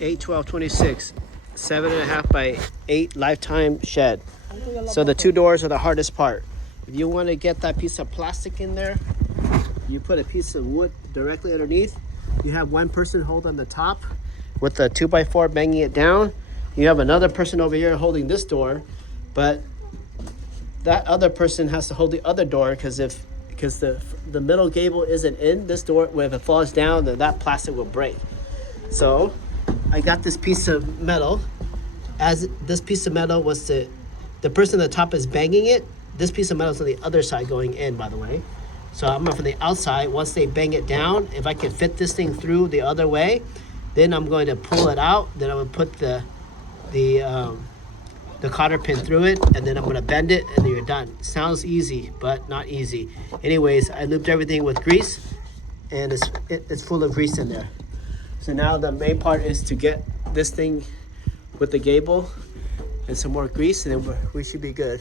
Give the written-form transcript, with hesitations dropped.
8, 12, 26. 7.5 by 8 lifetime shed. So the two doors are the hardest part. If you want to get that piece of plastic in there, you put a piece of wood directly underneath. You have one person hold on the top with the 2x4 banging it down. You have another person over here holding this door, but that other person has to hold the other door because the middle gable isn't in this door. If it falls down, then that plastic will break. So I got this piece of metal. As this piece of metal was the person at the top is banging it. This piece of metal is on the other side going in, by the way. So I'm from the outside. Once they bang it down, if I can fit this thing through the other way, then I'm going to pull it out. Then I'm going to put the cotter pin through it, and then I'm going to bend it, and then you're done. Sounds easy, but not easy. Anyways, I lubed everything with grease, and it's full of grease in there. So now the main part is to get this thing with the gable and some more grease, and then we should be good.